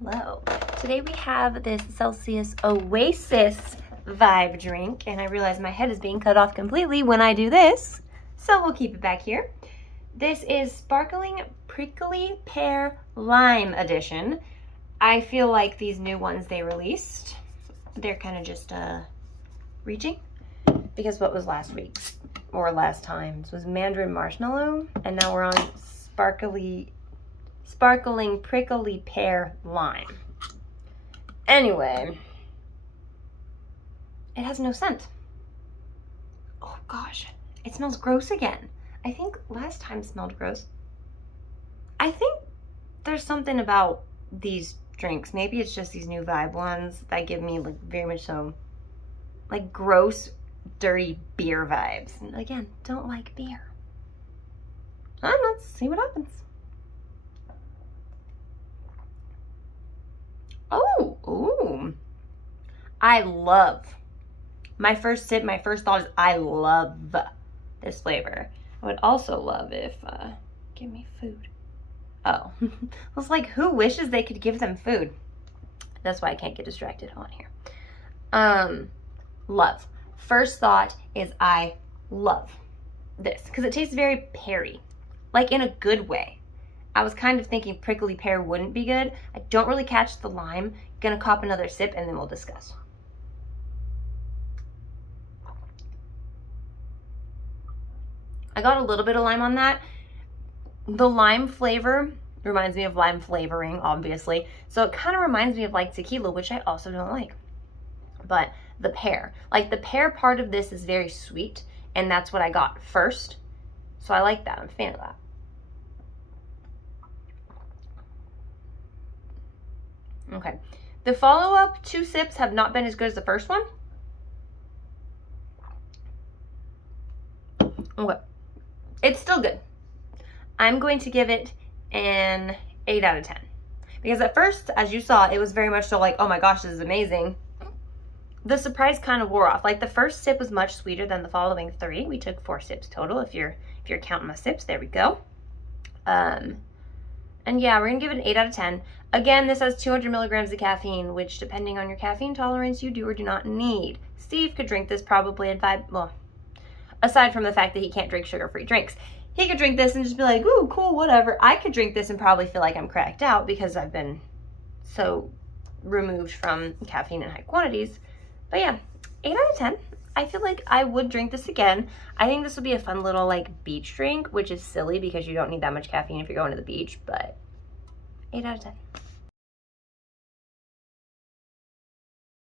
Hello. Today we have this Celsius Oasis vibe drink, and I realize my head is being cut off completely when I do this, so we'll keep it back here. This is Sparkling Prickly Pear Lime Edition. I feel like these new ones they released, they're kind of just reaching, because what was last week's or last time's was Mandarin Marshmallow, and now we're on Sparkling Prickly Pear Lime. Anyway, it has no scent. Oh gosh, it smells gross again. I think last time smelled gross. I think there's something about these drinks. Maybe it's just these new vibe ones that give me like very much so like gross, dirty beer vibes. And again, don't like beer. Let's see what happens. Oh, ooh. I love, my first sip, my first thought is I love this flavor. I would also love if, give me food. Oh, I was like, who wishes they could give them food? That's why I can't get distracted on here. Love. First thought is I love this because it tastes very peary, like in a good way. I was kind of thinking prickly pear wouldn't be good. I don't really catch the lime. Gonna cop another sip and then we'll discuss. I got a little bit of lime on that. The lime flavor reminds me of lime flavoring, obviously. So it kind of reminds me of like tequila, which I also don't like. But the pear, like the pear part of this is very sweet, and that's what I got first. So I like that. I'm a fan of that. Okay, the follow-up 2 sips have not been as good as the first one. Okay, it's still good. I'm going to give it an 8 out of 10. Because at first, as you saw, it was very much so like, oh my gosh, this is amazing. The surprise kind of wore off. Like the first sip was much sweeter than the following 3. We took 4 sips total if you're counting my sips. There we go. And yeah, we're gonna give it an 8 out of 10. Again, this has 200 milligrams of caffeine, which depending on your caffeine tolerance, you do or do not need. Steve could drink this probably in 5, well, aside from the fact that he can't drink sugar-free drinks. He could drink this and just be like, ooh, cool, whatever. I could drink this and probably feel like I'm cracked out because I've been so removed from caffeine in high quantities. But yeah, 8 out of 10. I feel like I would drink this again. I think this would be a fun little like beach drink, which is silly because you don't need that much caffeine if you're going to the beach, but 8 out of 10.